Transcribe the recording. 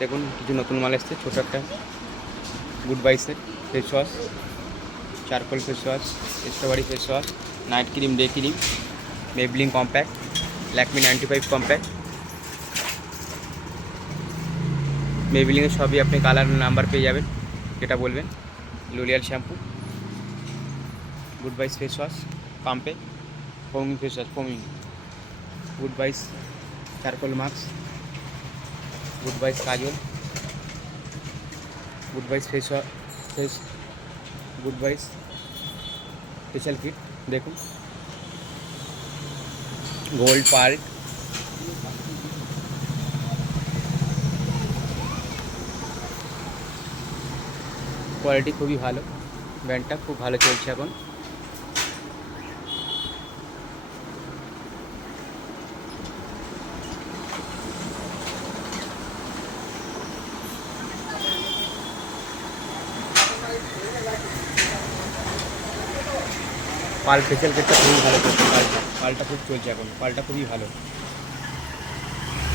দেখুন কিছু নতুন মাল এসছে, ছোটো একটা গুড ভাইসের face wash, charcoal face wash, strawberry face wash, night cream, day cream, Maybelline compact, Lakme 95 compact. মেবলিনের সবই আপনি কালার নাম্বার পেয়ে যাবেন, যেটা বলবেন। L'Oreal shampoo, good vibes face wash, পাম্পে, foaming face wash, foaming, good vibes charcoal mask, good vibes kajal, good vibes face wash, good vibes facial kit. দেখুন gold park, quality খুবই ভালো, ব্র্যান্ডটা খুব ভালো চলছে এখন। পাল ফেশিয়াল কিটটা খুবই ভালো চলছে, পালটা খুব চলছে এখন, পালটা খুবই ভালো।